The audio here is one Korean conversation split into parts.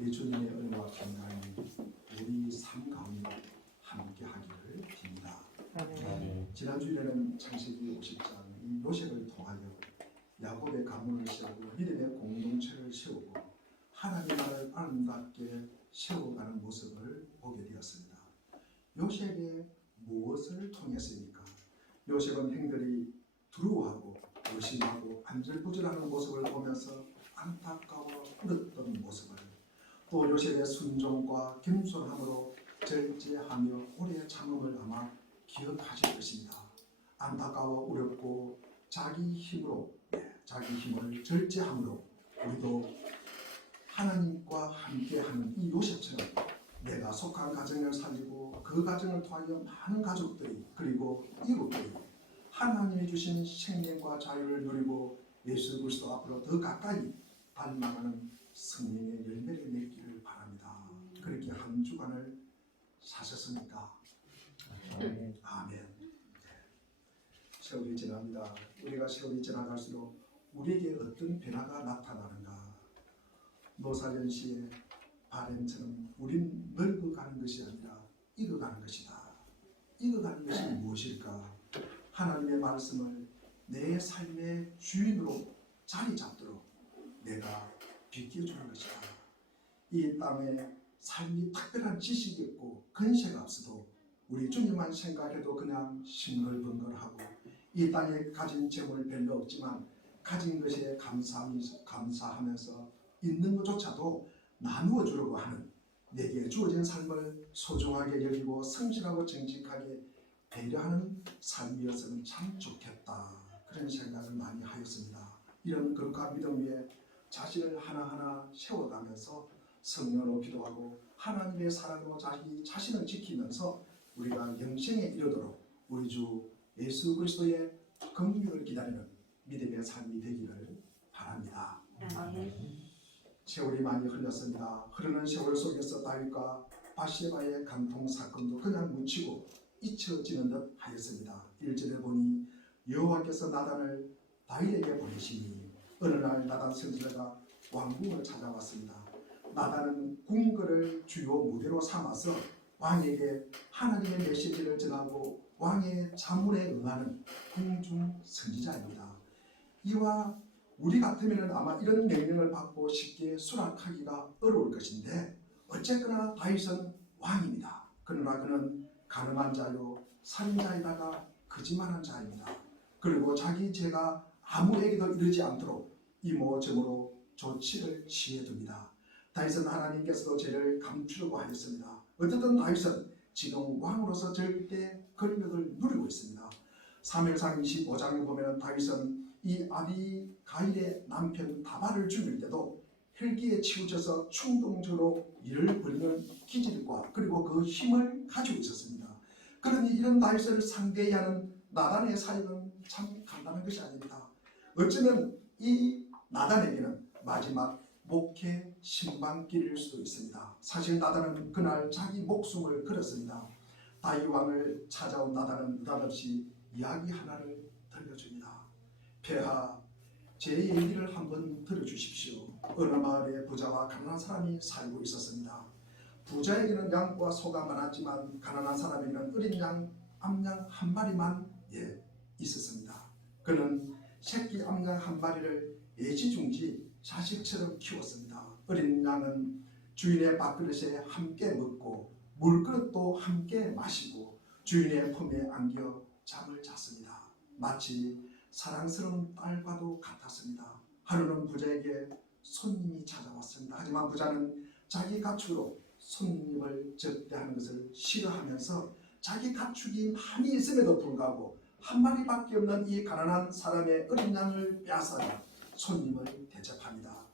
우리 주님의 은혜와 평강이 우리 삶 가운데 함께 하기를 빕니다. 지난주에는 창세기 50장 이 요셉을 통하여 야곱의 가문을 세우고 믿음의 공동체를 세우고 하나님 나라를 아름답게 세워가는 모습을 보게 되었습니다. 요셉의 무엇을 통했습니까? 요셉은 형들이 두려워하고 의심하고 안절부절하는 모습을 보면서 안타까워 울었던 모습을, 또 요셉의 순종과 겸손함으로 절제하며 오래 참음을 아마 기억하실 것입니다. 안타까워 울었고 자기 힘을 절제함으로 우리도 하나님과 함께하는 이 요셉처럼 내가 속한 가정을 살리고 그 가정을 통하여 많은 가족들이 그리고 이웃들이 하나님이 주신 생명과 자유를 누리고 예수 그리스도 앞으로 더 가까이 닮아가는 성령의 열매를 맺기를 바랍니다. 그렇게 한 주간을 사셨습니까? 아멘. 세월이 지납니다. 우리가 세월이 지나갈수록 우리에게 어떤 변화가 나타나는가? 노사연시의 바램처럼 우린 늙어가는 것이 아니라 익어가는 것이다. 익어가는 것이 무엇일까? 하나님의 말씀을 내 삶의 주인으로 자리 잡도록 내가 비켜주는 것이다. 이 땅에 삶이 특별한 지식이 없고 근세가 없어도 우리 주님만 생각해도 그냥 싱글벙글하고 이 땅에 가진 재물 별로 없지만 가진 것에 감사하면서 있는 것조차도 나누어 주려고 하는, 내게 주어진 삶을 소중하게 여기고 성실하고 정직하게 배려하는 삶이었으면 참 좋겠다, 그런 생각을 많이 하였습니다. 이런 거룩한 믿음 위에 자신을 하나하나 세워가면서 성령으로 기도하고 하나님의 사랑으로 자신을 지키면서 우리가 영생에 이르도록 우리 주 예수 그리스도의 긍휼을 기다리는 믿음의 삶이 되기를 바랍니다. 세월이 많이 흘렀습니다. 흐르는 세월 속에서 다윗과 바세바의 간통 사건도 그냥 묻히고 잊혀지는 듯 하였습니다. 1절에 보니 여호와께서 나단을 다윗에게 보내시니 어느 날 나단 선지자가 왕궁을 찾아왔습니다. 나단은 궁궐을 주요 무대로 삼아서 왕에게 하나님의 메시지를 전하고 왕의 자문에 응하는 궁중 선지자입니다. 이와 우리 같으면 아마 이런 명령을 받고 쉽게 수락하기가 어려울 것인데 어쨌거나 다윗은 왕입니다. 그러나 그는 가늠한 자요 살인자에다가 거짓말한 자입니다. 그리고 자기 죄가 아무에게도 이르지 않도록 이모저모로 조치를 취해둡니다. 다윗은 하나님께서도 죄를 감추려고 하였습니다. 어쨌든 다윗은 지금 왕으로서 절대 권력을 누리고 있습니다. 사무엘상 25장에 보면 다윗은 이 아비가일의 남편 다발을 죽일 때도 혈기에 치우쳐서 충동적으로 일을 벌이는 기질과 그리고 그 힘을 가지고 있었습니다. 그러니 이런 다윗을 상대해야 하는 나단의 사역은 참 간단한 것이 아닙니다. 어쩌면 이 나단에게는 마지막 목회 신방길일 수도 있습니다. 사실 나단은 그날 자기 목숨을 걸었습니다. 다윗 왕을 찾아온 나단은 느닷없이 이야기 하나를 들려줍니다. 폐하, 제 얘기를 한번 들어주십시오. 어느 마을에 부자와 가난한 사람이 살고 있었습니다. 부자에게는 양과 소가 많았지만 가난한 사람에게는 어린 양, 암양 한 마리만 있었습니다. 그는 새끼 암양 한 마리를 애지중지 자식처럼 키웠습니다. 어린 양은 주인의 밥그릇에 함께 먹고 물그릇도 함께 마시고 주인의 품에 안겨 잠을 잤습니다. 마치 사랑스러운 딸과도 같았습니다. 하루는 부자에게 손님이 찾아왔습니다. 하지만 부자는 자기 가축으로 손님을 접대하는 것을 싫어하면서 자기 가축이 많이 있음에도 불구하고 한 마리밖에 없는 이 가난한 사람의 어린 양을 빼앗아가 손님을 대접합니다.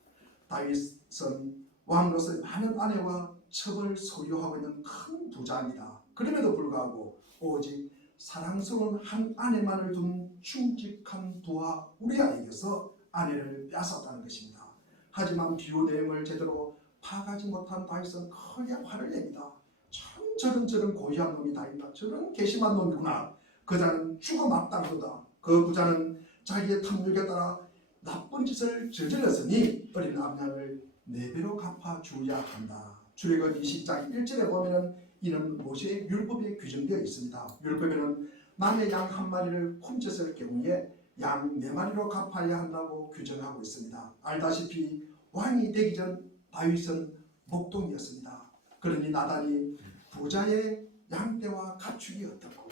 다윗은 왕으로서 많은 아내와 첩을 소유하고 있는 큰 부자입니다. 그럼에도 불구하고 오직 사랑스러운 한 아내만을 둔 충직한 부하 우리아에게서 아내를 빼앗았다는 것입니다. 하지만 비유 내용을 제대로 파악하지 못한 다윗은 크게 화를 냅니다. 참 저런 고귀한 놈이 다 있다. 저런 괘씸한 놈이구나. 그자는 죽어 마땅하다. 그 부자는 자기의 탐욕에 따라 나쁜 짓을 저질렀으니 어린 암양을 4배로 갚아주어야 한다. 출애굽 20장 1절에 보면은 이는 모세의 율법에 규정되어 있습니다. 율법에는 남의 양 한 마리를 훔쳤을 경우에 양 4마리로 갚아야 한다고 규정하고 있습니다. 알다시피 왕이 되기 전 다윗은 목동이었습니다. 그러니 나단이 부자의 양떼와 가축이 어떻고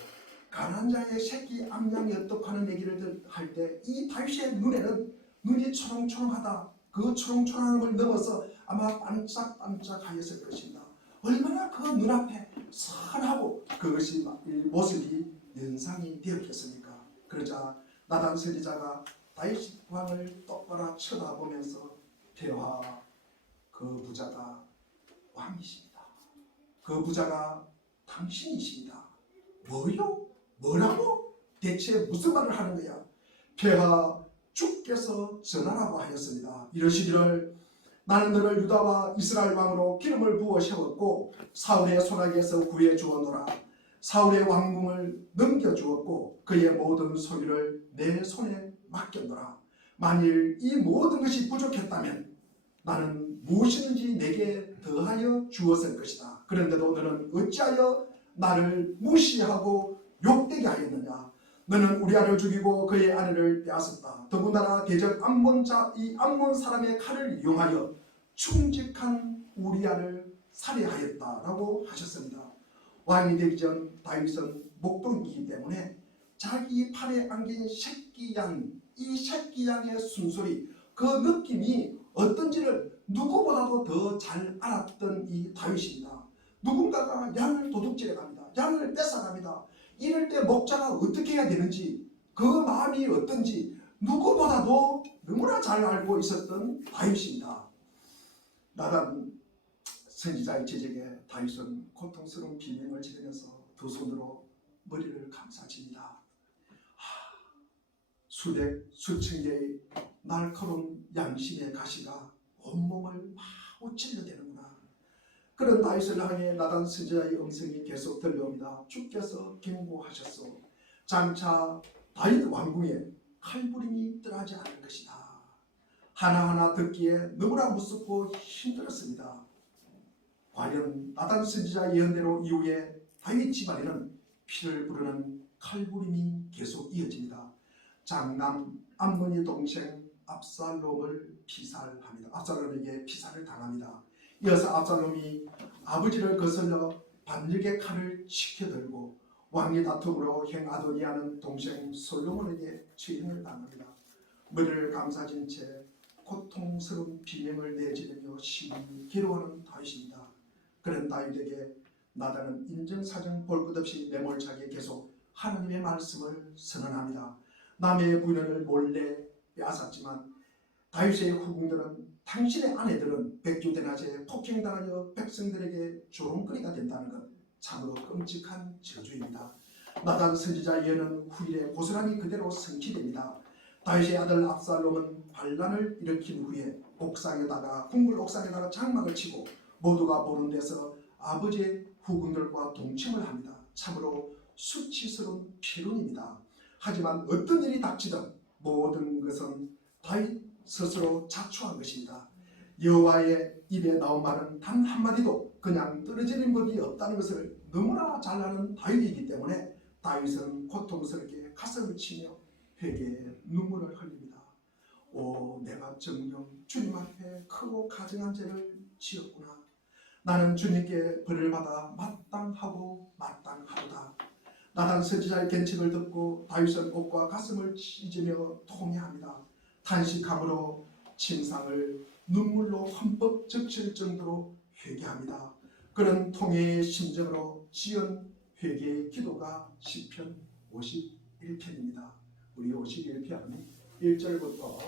가난한 자의 새끼 암양이 어떻고 하는 얘기를 할 때 이 다윗의 눈에는 눈이 초롱초롱하다. 그 초롱초롱한 걸 넘어서 아마 반짝반짝하였을 것입니다. 얼마나 그 눈앞에 선하고 그것이 모습이 연상이 되었겠습니까? 그러자 나단 선지자가 다윗 왕을 똑바로 쳐다보면서 폐하, 그 부자가 왕이십니다. 그 부자가 당신이십니다. 뭐요? 뭐라고? 대체 무슨 말을 하는 거야? 폐하, 주께서 전하라고 하였습니다. 이러시기를 나는 너를 유다와 이스라엘 왕으로 기름을 부어 세웠고 사울의 손아귀에서 구해 주었노라. 사울의 왕궁을 넘겨주었고 그의 모든 소유를 내 손에 맡겼노라. 만일 이 모든 것이 부족했다면 나는 무엇이든지 내게 더하여 주었을 것이다. 그런데도 너는 어찌하여 나를 무시하고 욕되게 하였느냐? 너는 우리아를 죽이고 그의 아내를 빼앗았다. 더군다나 대적 암몬 사람의 칼을 이용하여 충직한 우리아를 살해하였다라고 하셨습니다. 왕이 되기 전 다윗은 목동이기 때문에 자기 팔에 안긴 새끼양, 이 새끼양의 숨소리, 그 느낌이 어떤지를 누구보다도 더 잘 알았던 이 다윗입니다. 누군가가 양을 도둑질해 갑니다. 양을 뺏어갑니다. 이럴 때 목자가 어떻게 해야 되는지, 그 마음이 어떤지 누구보다도 너무나 잘 알고 있었던 다윗입니다. 나단 선지자의 제적에 다윗은 고통스러운 비명을 지르면서 두 손으로 머리를 감싸집니다. 수백 수천 개의 날카로운 양심의 가시가 온몸을 마구 찔러대는구나. 그런 다윗을 향해 나단 선지자의 음성이 계속 들려옵니다. 주께서 경고하셨소. 장차 다윗 왕궁에 칼부림이 떠나지 않을 것이다. 하나하나 듣기에 너무나 무섭고 힘들었습니다. 과연 나단 선지자 예언대로 이후에 다윗 집안에는 피를 부르는 칼부림이 계속 이어집니다. 장남 암논의 동생 압살롬을 피살합니다. 압살롬에게 피살을 당합니다. 이어서 압살롬이 아버지를 거슬러 반역의 칼을 치켜들고 왕의 다툼으로 형 아도니아는 동생 솔로몬에게 처형을 당합니다. 머리를 감싸진 채 고통스러운 비명을 내지르며 심히 괴로워하는 다윗입니다. 그런 다윗에게 나단은 인정사정 볼 것 없이 매몰차게 계속 하나님의 말씀을 선언합니다. 남의 부인을 몰래 빼앗았지만 다윗의 후궁들은 당신의 아내들은 백주대낮에 폭행당하여 백성들에게 조롱거리가 된다는 것, 참으로 끔찍한 저주입니다. 나단 선지자 예언은 후일에 고스란히 그대로 성취됩니다. 다윗의 아들 압살롬은 반란을 일으킨 후에 궁궐 옥상에다가 장막을 치고 모두가 보는 데서 아버지의 후궁들과 동침을 합니다. 참으로 수치스러운 피론입니다. 하지만 어떤 일이 닥치든 모든 것은 다윗 스스로 자초한 것입니다. 여호와의 입에 나온 말은 단 한마디도 그냥 떨어지는 법이 없다는 것을 너무나 잘 아는 다윗이기 때문에 다윗은 고통스럽게 가슴을 치며 회개의 눈물을 흘립니다. 오, 내가 정녕 주님 앞에 크고 가증한 죄를 지었구나. 나는 주님께 벌을 받아 마땅하도다. 나단 선지자의 견책을 듣고 다윗은 옷과 가슴을 찢으며 통회합니다. 탄식함으로 침상을 눈물로 흠뻑 적실 정도로 회개합니다. 그런 통회의 심정으로 지은 회개의 기도가 시편 51편입니다. 우리 51편 1절부터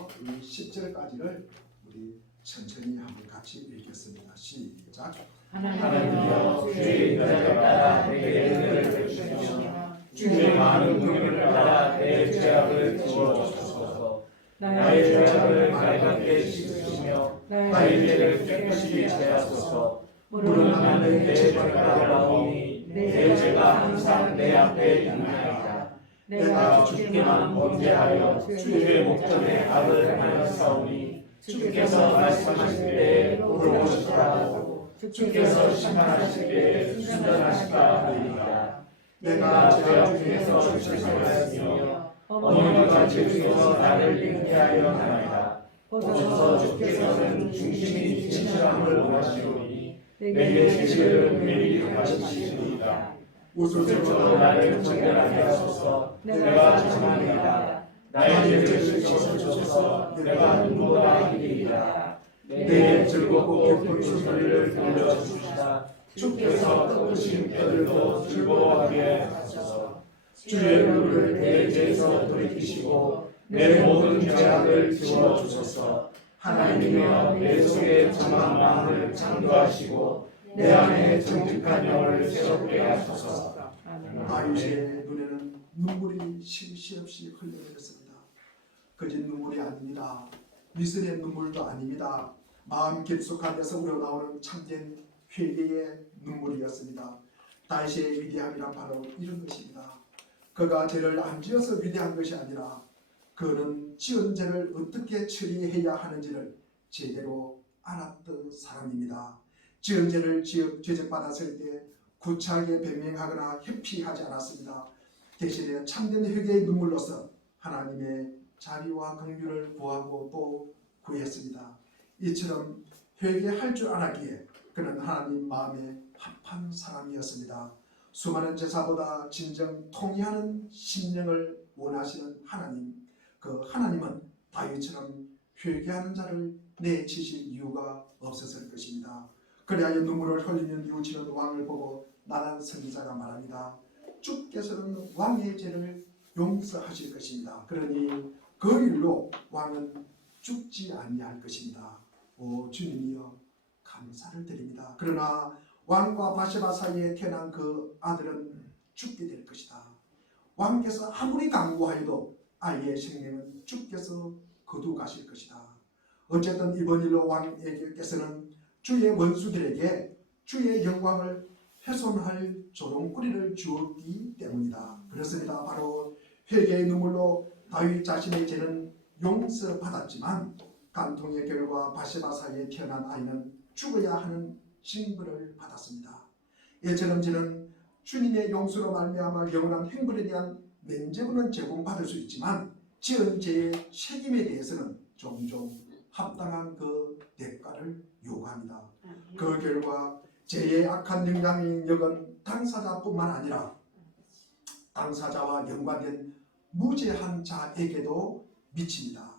10절까지를 우리 천천히 한번 같이 읽겠습니다. 시작. 하나님이여 주의 인자를 따라 내게 은혜를 주시며 주의 많은 긍휼을 따라 내 죄악을 지워주소서. 나의 죄악을 갈갑게 씻으시며 나의 죄를 깨끗이 제하소서. 물은 나는 내 죄가 나오니 내 죄가 항상 내 앞에 있나이다. 내가 주께만 범죄하여 주의 목전에 악을 행하였사오니 주께서 말씀하실 때에 오를 것이라 하고 주께서 심판하실 때에 순전하실까 하리이다. 내가 죄악 중에서 출생하였으며 어머니가 죄 중에서 나를 잉태하여 하나이다. 보소서 주께서는 중심이 진실함을 원하시오니 내게 진실을 매일 가르치시리이다. 우소서로 나를 정결하게 하소서. 내가 정하리이다. 나의 죄를 씻어주소서. 내가 눈보다 이리이다. 내게 즐겁고 기쁜 소리를 들려주시다. 주께서 꺾으신 뼈들도 즐거워하게 하소서. 주의 얼굴을 내 죄에서 돌이키시고 내 모든 죄악을 지워주소서. 하나님이여 내 속에 정한 마음을 창조하시고 내 안에 정직한 영을 새롭게 하소서. 다윗의 눈에는 눈물이 쉴 새 없이 흘러내렸습니다. 거짓 눈물이 아닙니다. 미술의 눈물도 아닙니다. 마음 깊숙한 데서 우러나오는 참된 회개의 눈물이었습니다. 다윗의 위대함이란 바로 이런 것입니다. 그가 죄를 안 지어서 위대한 것이 아니라 그는 지은 죄를 어떻게 처리해야 하는지를 제대로 알았던 사람입니다. 지은 죄를 죄적받았을 때 구차하게 변명하거나 회피하지 않았습니다. 대신에 참된 회개의 눈물로서 하나님의 자비와 긍휼을 구하고 또 구했습니다. 이처럼 회개할 줄 알았기에 그는 하나님 마음에 합한 사람이었습니다. 수많은 제사보다 진정 통회하는 심령을 원하시는 하나님, 그 하나님은 다윗처럼 회개하는 자를 내치실 이유가 없었을 것입니다. 그리하여 눈물을 흘리며 뉘우치는 왕을 보고 나단 선지자가 말합니다. 주께서는 왕의 죄를 용서하실 것입니다. 그러니 그 일로 왕은 죽지 아니할 것입니다. 오 주님이여 감사를 드립니다. 그러나 왕과 바세바 사이에 태어난 그 아들은 죽게 될 것이다. 왕께서 아무리 강구하여도 아이의 생명은 주께서 거두가실 것이다. 어쨌든 이번 일로 왕에게께서는 주의 원수들에게 주의 영광을 훼손할 조롱거리를 주었기 때문이다. 그렇습니다. 바로 회개의 눈물로 다윗 자신의 죄는 용서받았지만 간통의 결과 바세바 사이에 태어난 아이는 죽어야 하는 징벌을 받았습니다. 이처럼 죄는 주님의 용서로 말미암아 영원한 행복에 대한 면죄부는 제공받을 수 있지만 지은 죄의 책임에 대해서는 종종 합당한 그 대가를 요구합니다. 그 결과 죄의 악한 영향력은 당사자뿐만 아니라 당사자와 연관된 무죄한 자에게도 미칩니다.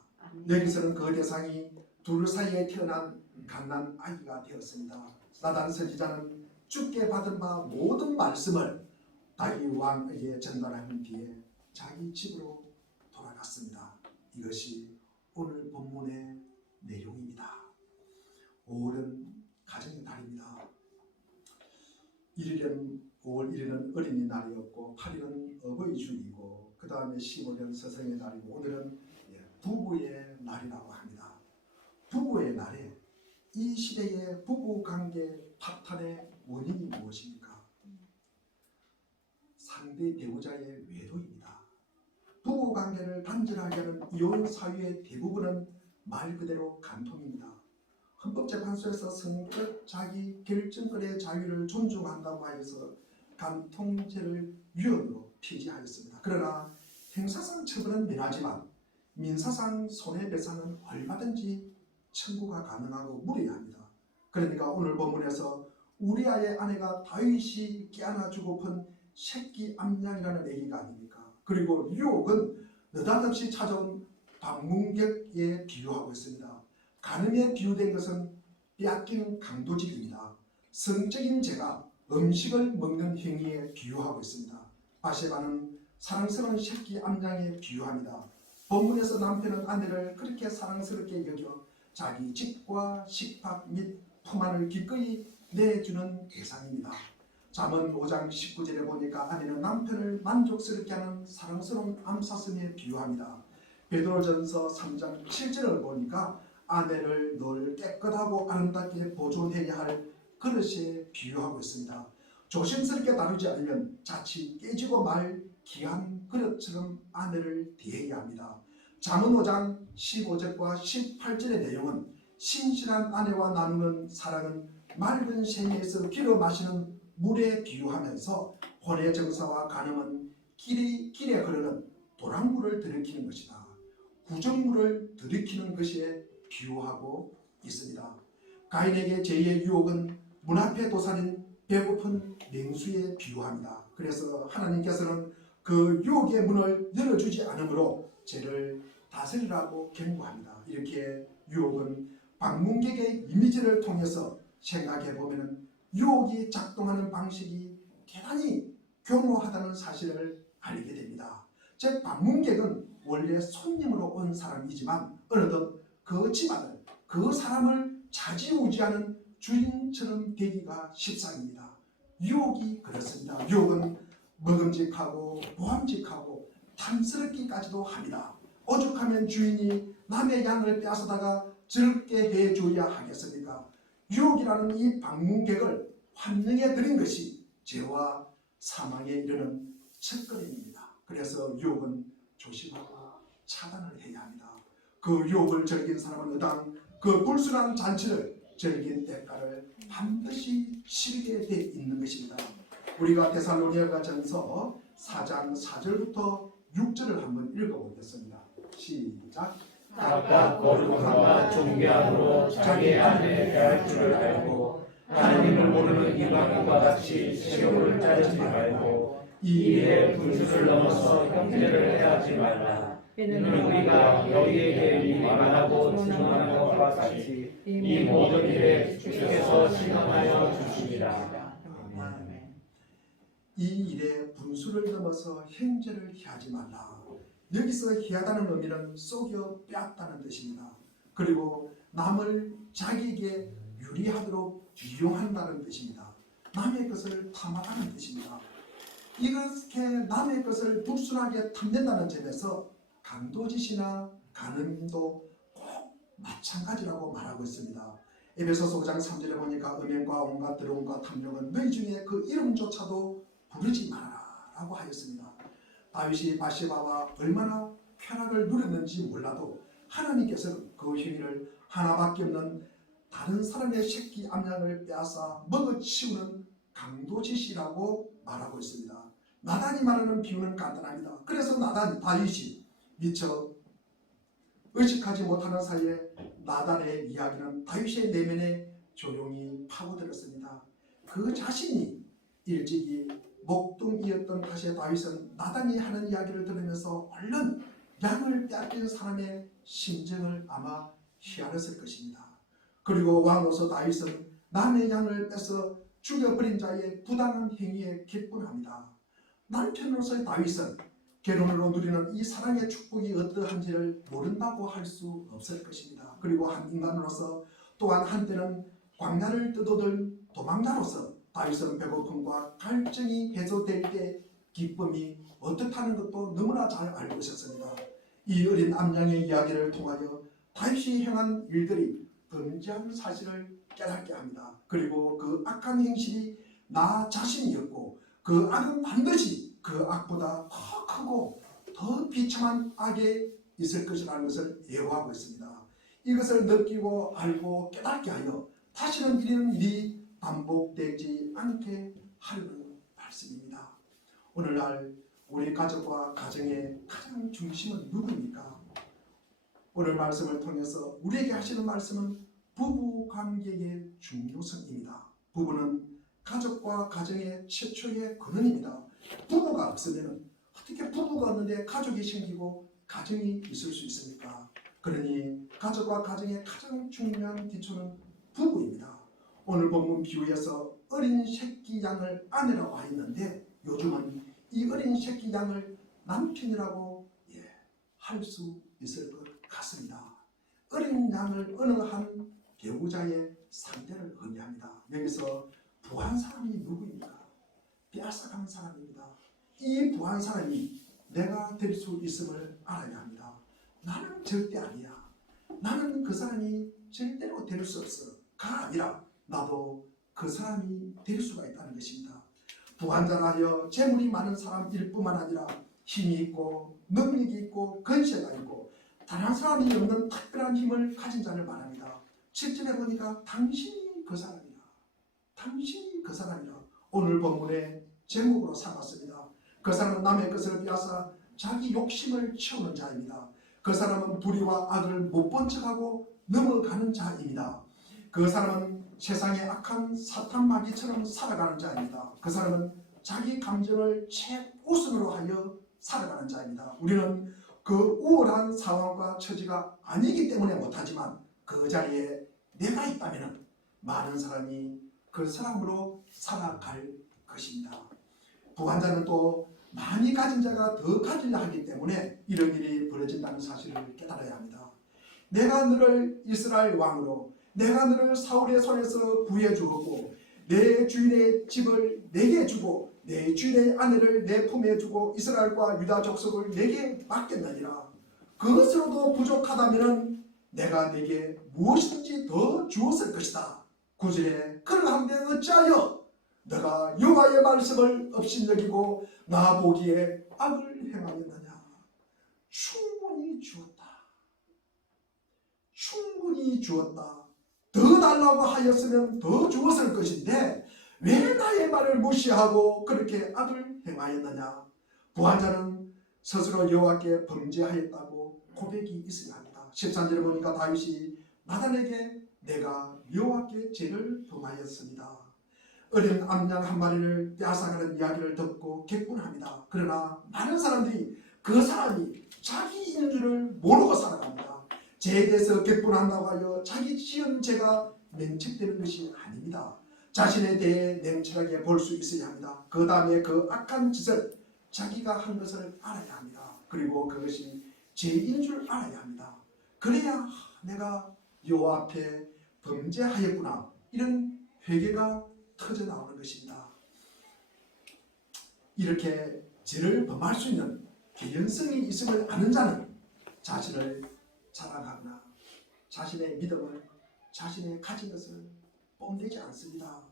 여기서는 그 대상이 둘 사이에 태어난 갓난 아이가 되었습니다. 나단 선지자는 주께 받은 바 모든 말씀을 다윗 왕에게 전달한 뒤에 자기 집으로 돌아갔습니다. 이것이 오늘 본문의 내용입니다. 5월은 가정의 달입니다. 1일은 5월 1일은 어린이날이었고 8일은 어버이주일이고 그 다음에 15년 서성의 날이고 오늘은 부부의 날이라고 합니다. 부부의 날에 이 시대의 부부관계 파탄의 원인이 무엇입니까? 상대 배우자의 외도입니다. 부부관계를 단절하게 하는 이혼 사유의 대부분은 말 그대로 간통입니다. 헌법재판소에서 성적 자기 결정권의 자유를 존중한다고 하여서 간통죄를 위헌으로 폐지하였습니다. 그러나 형사상 처벌은 면하지만 민사상 손해배상은 얼마든지 청구가 가능하고 무리합니다. 그러니까 오늘 본문에서 우리아의 아내가 다윗이 깨안아주고픈 새끼 암양이라는 얘기가 아닙니까? 그리고 유혹은 느닷없이 찾아온 방문객에 비유하고 있습니다. 간음에 비유된 것은 빼앗긴 강도질입니다. 성적인 죄가 음식을 먹는 행위에 비유하고 있습니다. 바세바는 사랑스러운 새끼 암양에 비유합니다. 본문에서 남편은 아내를 그렇게 사랑스럽게 여겨 자기 집과 식탁 및 품안을 기꺼이 내주는 대상입니다. 잠언 5장 19절에 보니까 아내는 남편을 만족스럽게 하는 사랑스러운 암사슴에 비유합니다. 베드로전서 3장 7절을 보니까 아내를 늘 깨끗하고 아름답게 보존해야 할 그릇에 비유하고 있습니다. 조심스럽게 다루지 않으면 자칫 깨지고 말 귀한 그릇처럼 아내를 대해야 합니다. 잠언 5장 15절과 18절의 내용은 신실한 아내와 나누는 사랑은 맑은 샘에서 길어 마시는 물에 비유하면서 혼의 정사와 간음은 길에 흐르는 도랑물을 들이키는 것이다. 구정물을 들이키는 것에 비유하고 있습니다. 가인에게 죄의 유혹은 문 앞에 도사린 배고픈 맹수에 비유합니다. 그래서 하나님께서는 그 유혹의 문을 열어주지 않으므로 죄를 다스리라고 경고합니다. 이렇게 유혹은 방문객의 이미지를 통해서 생각해보면 유혹이 작동하는 방식이 대단히 교묘하다는 사실을 알게 됩니다. 즉 방문객은 원래 손님으로 온 사람이지만 어느덧 그 집안을 그 사람을 좌지우지하는 주인처럼 되기가 십상입니다. 유혹이 그렇습니다. 유혹은 먹음직하고 보암직하고 탐스럽기까지도 합니다. 오죽하면 주인이 남의 양을 빼앗아다가 즐겁게 해줘야 하겠습니까? 유혹이라는 이 방문객을 환영해 드린 것이 죄와 사망에 이르는 첫걸음입니다. 그래서 유혹은 조심하고 차단을 해야 합니다. 그 유혹을 즐긴 사람은 의당 그 불순한 잔치를 즐긴 대가를 반드시 치르게 돼 있는 것입니다. 우리가 데살로니가전서 4장 4절부터 6절을 한번 읽어보겠습니다. 시작. 각각 거룩함과 존귀함으로 자기 안에 대할 줄을 알고 하나님을 모르는 이방인과 같이 시험을 따르지 말고 이 일에 분수를 넘어서 형제를 해하지 말라. 이는 우리가 너희에게 미리 말하고 증언한 것과 같이 이 모든 일에 주께서 시험하여 주시리라. 이 일에 분수를 넘어서 행제를 해하지 말라. 여기서 해하다는 의미는 속여 빼앗다는 뜻입니다. 그리고 남을 자기에게 유리하도록 이용한다는 뜻입니다. 남의 것을 탐하는 뜻입니다. 이렇게 남의 것을 불순하게 탐낸다는 점에서 강도짓이나 간음도 꼭 마찬가지라고 말하고 있습니다. 에베소서 5장 3절에 보니까 음행과 온갖 더러움과 탐욕은 너희 중에 그 이름조차도 부르지 말아라 라고 하였습니다. 다윗이 바세바와 얼마나 쾌락을 누렸는지 몰라도 하나님께서는 그 행위를 하나밖에 없는 다른 사람의 새끼 암양을 빼앗아 먹어치우는 강도짓이라고 말하고 있습니다. 나단이 말하는 비유는 간단합니다. 그래서 다윗이 미처 의식하지 못하는 사이에 나단의 이야기는 다윗의 내면에 조용히 파고들었습니다. 그 자신이 일찍이 목동이었던 탓에 다윗은 나단이 하는 이야기를 들으면서 얼른 양을 빼앗긴 사람의 심정을 아마 헤아렸을 것입니다. 그리고 왕으로서 다윗은 남의 양을 뺏어 죽여버린 자의 부당한 행위에 기쁨합니다. 남편으로서의 다윗은 결혼으로 누리는 이 사랑의 축복이 어떠한지를 모른다고 할 수 없을 것입니다. 그리고 한 인간으로서 또한 한때는 광야를 떠도던 도망자로서 다윗은 배고픔과 갈증이 해소될 때 기쁨이 어떻다는 것도 너무나 잘 알고 있었습니다. 이 어린 암양의 이야기를 통하여 다윗이 행한 일들이 범죄한 사실을 깨닫게 합니다. 그리고 그 악한 행실이 나 자신이었고 그 악은 반드시 그 악보다 더 크고 더 비참한 악에 있을 것이라는 것을 예고하고 있습니다. 이것을 느끼고 알고 깨닫게 하여 다시는 이런 일이 반복되지 않게 하려는 말씀입니다. 오늘날 우리 가족과 가정의 가장 중심은 누구입니까? 오늘 말씀을 통해서 우리에게 하시는 말씀은 부부관계의 중요성입니다. 부부는 가족과 가정의 최초의 근원입니다. 부부가 없으면 어떻게 부부가 없는데 가족이 생기고 가정이 있을 수 있습니까? 그러니 가족과 가정의 가장 중요한 기초는 부부입니다. 오늘 본문 비유에서 어린 새끼 양을 아내라고 하였는데 요즘은 이 어린 새끼 양을 남편이라고 할 수 있을 것 같습니다. 어린 양을 어느 한 배우자의 상대를 의미합니다. 여기서 부한 사람이 누구입니까? 빼앗아간 사람입니다. 이 부한 사람이 내가 될 수 있음을 알아야 합니다. 나는 절대 아니야. 나는 그 사람이 절대로 될 수 없어가 아니라 나도 그 사람이 될 수가 있다는 것입니다. 부한자라 하여 재물이 많은 사람일 뿐만 아니라 힘이 있고 능력이 있고 권세가 있고 다른 사람이 없는 특별한 힘을 가진 자를 말합니다. 7절에 보니까 당신이 그 사람이라. 당신이 그 사람이라. 오늘 본문의 제목으로 삼았습니다. 그 사람은 남의 것을 빼앗아 자기 욕심을 채우는 자입니다. 그 사람은 불의와 악을 못 본 척하고 넘어가는 자입니다. 그 사람은 세상의 악한 사탄 마귀처럼 살아가는 자입니다. 그 사람은 자기 감정을 최우선으로 하여 살아가는 자입니다. 우리는 그 우월한 상황과 처지가 아니기 때문에 못하지만 그 자리에 내가 있다면 많은 사람이 그 사람으로 살아갈 것입니다. 부한자는 또 많이 가진 자가 더 가지려 하기 때문에 이런 일이 벌어진다는 사실을 깨달아야 합니다. 내가 너를 이스라엘 왕으로, 내가 너를 사울의 손에서 구해 주었고, 내 주인의 집을 내게 주고 내 주인의 아내를 내 품에 주고 이스라엘과 유다 족속을 내게 맡겼느니라. 그것으로도 부족하다면 내가 내게 무엇이든지 더 주었을 것이다. 9절에 그러한데 어찌하여 너가 여호와의 말씀을 업신여기고 나 보기에 악을 행하였느냐. 충분히 주었다. 충분히 주었다. 더 달라고 하였으면 더 주었을 것인데 왜 나의 말을 무시하고 그렇게 악을 행하였느냐. 부한자는 스스로 여호와께 범죄하였다고 고백이 있어야 합니다. 13절에 보니까 다윗이 나단에게 내가 여호와께 죄를 범하였습니다. 어린 암양 한 마리를 빼앗아가는 이야기를 듣고 객군합니다. 그러나 많은 사람들이 그 사람이 자기인 줄을 모르고 살아갑니다. 죄에 대해서 객군한다고 하여 자기 지은 죄가 면책되는 것이 아닙니다. 자신에 대해 냉철하게 볼 수 있어야 합니다. 그 다음에 그 악한 짓을 자기가 한 것을 알아야 합니다. 그리고 그것이 죄인 줄 알아야 합니다. 그래야 내가 여호와 앞에 범죄하였구나, 이런 회개가 터져 나오는 것입니다. 이렇게 죄를 범할 수 있는 개연성이 있음을 아는 자는 자신을 자랑하거나 자신의 믿음을, 자신의 가진 것을 뽐내지 않습니다.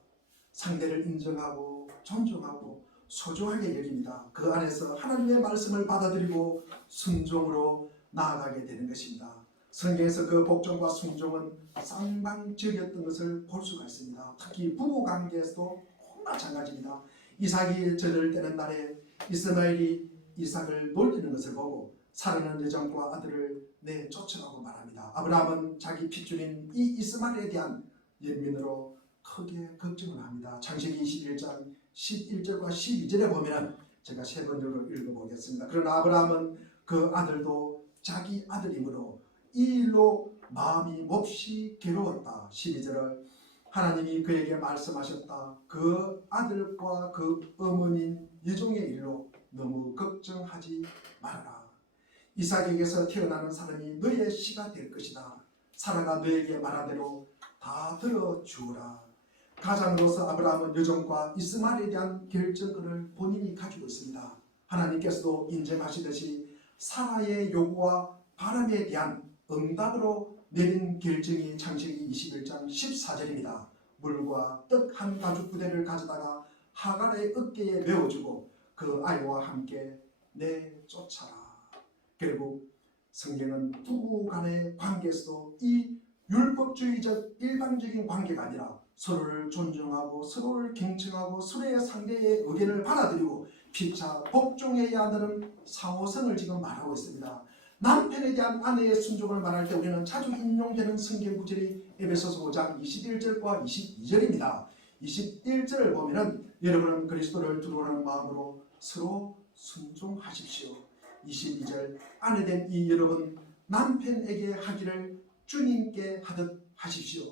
상대를 인정하고 존중하고 소중하게 여깁니다. 그 안에서 하나님의 말씀을 받아들이고 순종으로 나아가게 되는 것입니다. 성경에서 그 복종과 순종은 쌍방적이었던 것을 볼 수가 있습니다. 특히 부부관계에서도 마찬가지입니다. 이삭이 젖을 떼는 날에 이스마엘이 이삭을 놀리는 것을 보고 사랑하는 여종과 아들을 내쫓으라고 말합니다. 아브라함은 자기 핏줄인 이 이스마엘에 대한 연민으로 크게 걱정을 합니다. 창세기 21장 11절과 12절에 보면 제가 세 번째로 읽어보겠습니다. 그러나 아브라함은 그 아들도 자기 아들이므로 이 일로 마음이 몹시 괴로웠다. 12절을 하나님이 그에게 말씀하셨다. 그 아들과 그 어머니인 여종의 일로 너무 걱정하지 말아라. 이삭에게서 태어나는 사람이 너의 씨가 될 것이다. 사라가 너에게 말하대로 다 들어주어라. 가장으로서 아브라함은 여종과 이스마엘에 대한 결정권을 본인이 가지고 있습니다. 하나님께서도 인정하시듯이 사라의 요구와 바람에 대한 응답으로 내린 결정이 창세기 21장 14절입니다. 물과 떡 한 가죽 부대를 가져다가 하갈의 어깨에 메어주고 그 아이와 함께 내쫓아라. 결국 성경은 부부 간의 관계에서도 이 율법주의적 일방적인 관계가 아니라 서로를 존중하고 서로를 경청하고 서로의 상대의 의견을 받아들이고 피차 복종해야 한다는 상호성을 지금 말하고 있습니다. 남편에 대한 아내의 순종을 말할 때 우리는 자주 인용되는 성경 구절이 에베소서 5장 21절과 22절입니다. 21절을 보면은 여러분은 그리스도를 두려워하는 마음으로 서로 순종하십시오. 22절 아내된 이 여러분 남편에게 하기를 주님께 하듯 하십시오.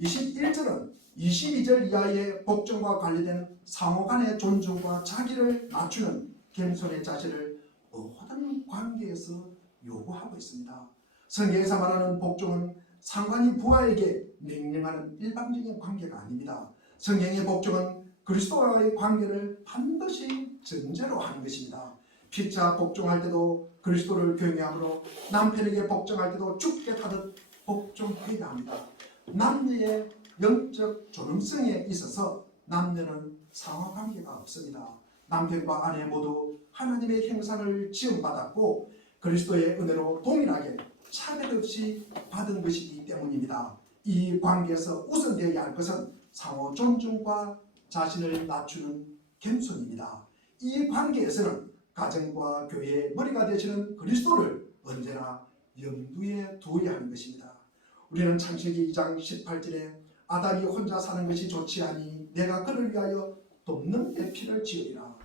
21절은 22절 이하의 복종과 관련된 상호간의 존중과 자기를 낮추는 겸손의 자세를 모든 관계에서 요구하고 있습니다. 성경에서 말하는 복종은 상관이 부하에게 명령하는 일방적인 관계가 아닙니다. 성경의 복종은 그리스도와의 관계를 반드시 전제로 하는 것입니다. 피차 복종할 때도 그리스도를 경외함으로 남편에게 복종할 때도 죽게 하듯 복종해야 합니다. 남녀의 영적 존엄성에 있어서 남녀는 상호관계가 없습니다. 남편과 아내 모두 하나님의 형상을 지음받았고 그리스도의 은혜로 동일하게 차별 없이 받은 것이기 때문입니다. 이 관계에서 우선되어야 할 것은 상호 존중과 자신을 낮추는 겸손입니다. 이 관계에서는 가정과 교회의 머리가 되시는 그리스도를 언제나 염두에 두어야 하는 것입니다. 우리는 창세기 2장 18절에 아담이 혼자 사는 것이 좋지 아니 내가 그를 위하여 돕는 배필을 지으리라.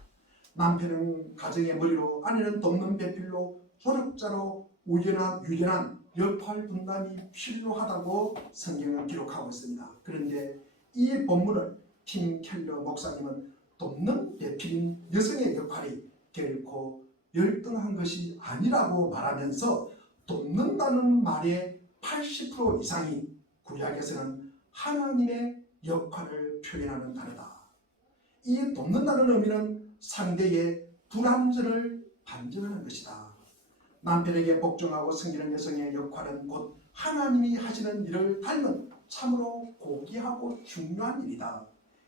남편은 가정의 머리로 아내는 돕는 배필로 조력자로 유연한 역할 분담이 필요하다고 성경은 기록하고 있습니다. 그런데 이 본문을 팀 켈러 목사님은 돕는 배필인 여성의 역할이 결코 열등한 것이 아니라고 말하면서 돕는다는 말의 80% 이상이 구약에서는 하나님의 역할을 표현하는 단어다. 이 돕는다는 의미는 상대의 불완전을 반증하는 것이다. 남편에게 복종하고 섬기는 여성의 역할은 곧 하나님이 하시는 일을 닮은 참으로 고귀하고 중요한 일이다.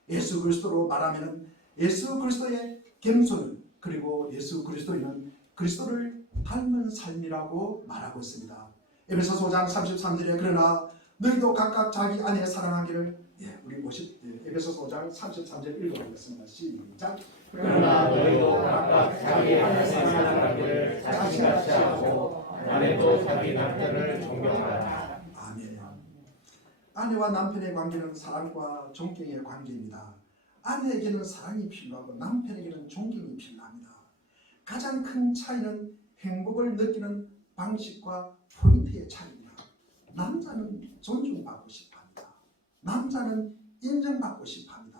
예수 그리스도로 말하면 예수 그리스도의 겸손을 그리고 예수 그리스도인은 그리스도를 닮은 삶이라고 말하고 있습니다. 에베소서 5장 33절에 그러나 너희도 각각 자기 아내 사랑하기를 우리 에베소서 5장 33절 읽어보겠습니다. 시작. 그러나 너희도 각각 자기 아내 사랑하기를 자신같이 하고 아내도 자기 남편을 존경하라. 아멘. 아내와 남편의 관계는 사랑과 존경의 관계입니다. 아내에게는 사랑이 필요하고 남편에게는 존경이 필요합니다. 가장 큰 차이는 행복을 느끼는 방식과 포인트의 차이입니다. 남자는 존중받고 싶어합니다. 남자는 인정받고 싶어합니다.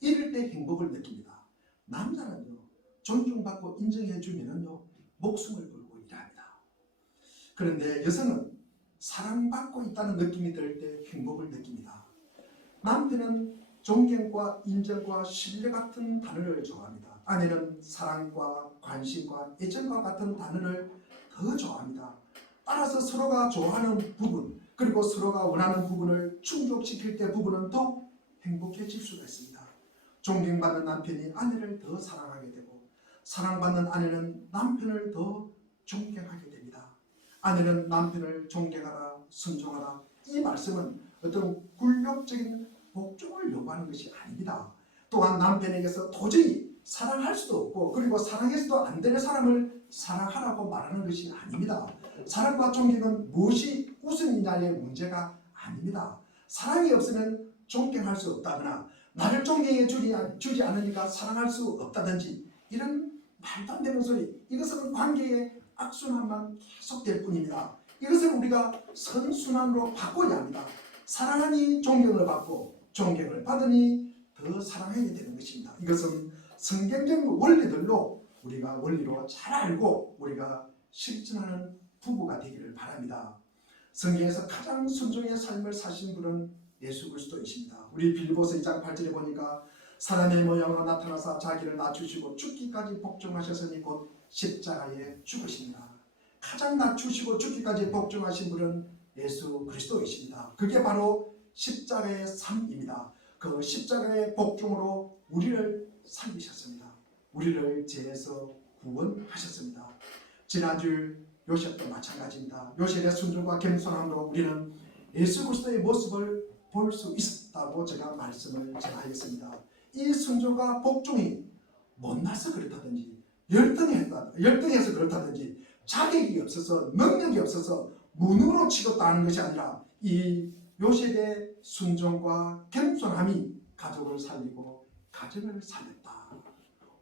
이럴 때 행복을 느낍니다. 남자는요, 존중받고 인정해주면요 목숨을 걸고 일합니다. 그런데 여성은 사랑받고 있다는 느낌이 들 때 행복을 느낍니다. 남편은 존경과 인정과 신뢰 같은 단어를 좋아합니다. 아내는 사랑과 관심과 애정과 같은 단어를 더 좋아합니다. 따라서 서로가 좋아하는 부분 그리고 서로가 원하는 부분을 충족시킬 때 부부는 더 행복해질 수가 있습니다. 존경받는 남편이 아내를 더 사랑하게 되고 사랑받는 아내는 남편을 더 존경하게 됩니다. 아내는 남편을 존경하라, 순종하라. 이 말씀은 어떤 굴욕적인 복종을 요구하는 것이 아닙니다. 또한 남편에게서 도저히 사랑할 수도 없고 그리고 사랑해서도 안 되는 사람을 사랑하라고 말하는 것이 아닙니다. 사랑과 존경은 무엇이 우선이냐의 문제가 아닙니다. 사랑이 없으면 존경할 수 없다거나 나를 존경해 주지 않으니까 사랑할 수 없다든지 이런 말도 안 되는 소리, 이것은 관계의 악순환만 계속될 뿐입니다. 이것을 우리가 선순환으로 바꿔야 합니다. 사랑하니 존경을 받고 존경을 받으니 더 사랑해야 되는 것입니다. 이것은 성경적 원리들로 우리가 원리로 잘 알고 우리가 실천하는 부부가 되기를 바랍니다. 성경에서 가장 순종의 삶을 사신 분은 예수 그리스도이십니다. 우리 빌립보서 2장 8절에 보니까 사람의 모양으로 나타나사 자기를 낮추시고 죽기까지 복종하셨으니 곧 십자가에 죽으십니다. 가장 낮추시고 죽기까지 복종하신 분은 예수 그리스도이십니다. 그게 바로 십자가의 삶입니다. 그 십자가의 복종으로 우리를 살리셨습니다. 우리를 죄에서 구원하셨습니다. 지난주 요셉도 마찬가지입니다. 요셉의 순종과 겸손함으로 우리는 예수 그리스도의 모습을 볼 수 있었다고 제가 말씀을 전하였습니다. 이 순종과 복종이 못나서 그렇다든지 열등해서 그렇다든지 자격이 없어서 능력이 없어서 무능으로 취급하는 것이 아니라 이 요셉의 순종과 겸손함이 가족을 살리고 가정을 살렸다.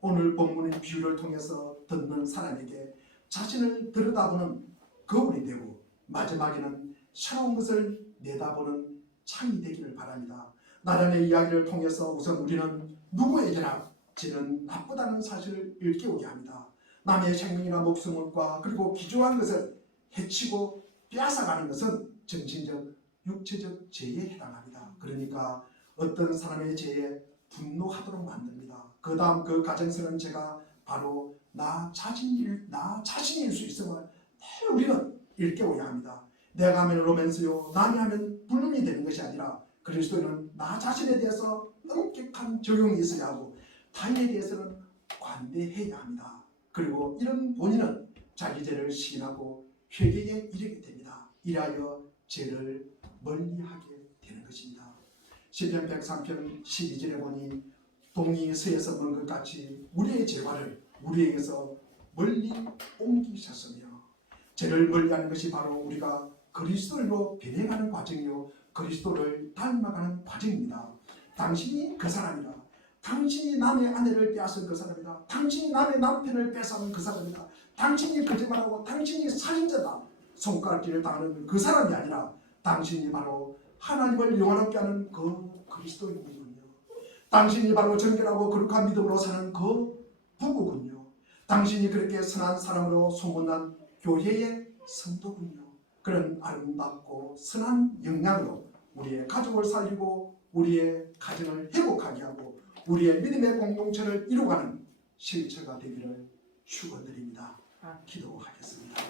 오늘 본문의 비유를 통해서 듣는 사람에게 자신을 들여다보는 거울이 되고 마지막에는 새로운 것을 내다보는 창이 되기를 바랍니다. 나란의 이야기를 통해서 우선 우리는 누구에게나 죄는 나쁘다는 사실을 일깨우게 합니다. 남의 생명이나 목숨과 그리고 기초한 것을 해치고 빼앗아가는 것은 정신적, 육체적 죄에 해당합니다. 그러니까 어떤 사람의 죄에 분노하도록 만듭니다. 그 다음 그 가정스러운 죄가 바로 나 자신일 수 있음을 우리는 일깨워야 합니다. 내가 하면 로맨스요, 남이 하면 불륜이 되는 것이 아니라 그리스도인은 나 자신에 대해서 엄격한 적용이 있어야 하고 타인에 대해서는 관대해야 합니다. 그리고 이런 본인은 자기 죄를 시인하고 회개에 이르게 됩니다. 이라여 죄를 멀리하게 되는 것입니다. 시편 103편 12절에 보니 동이 서에서 먼 것 같이 우리의 죄과를 우리에게서 멀리 옮기셨으며, 죄를 멀리하는 것이 바로 우리가 그리스도로 변해가는 과정이요 그리스도를 닮아가는 과정입니다. 당신이 그 사람이다. 당신이 남의 아내를 빼앗은 그 사람이다. 당신이 남의 남편을 뺏어온 그 사람이다. 당신이 거짓말하고 당신이 살인자다. 손가락질을 당하는 그 사람이 아니라 당신이 바로 하나님을 영원하게 하는 그 그리스도인이군요. 당신이 바로 정결하고 거룩한 믿음으로 사는 그 부부군요. 당신이 그렇게 선한 사람으로 소문난 교회의 성도군요. 그런 아름답고 선한 역량으로 우리의 가족을 살리고 우리의 가정을 회복하게 하고 우리의 믿음의 공동체를 이루어가는 실체가 되기를 축원드립니다. 기도하겠습니다.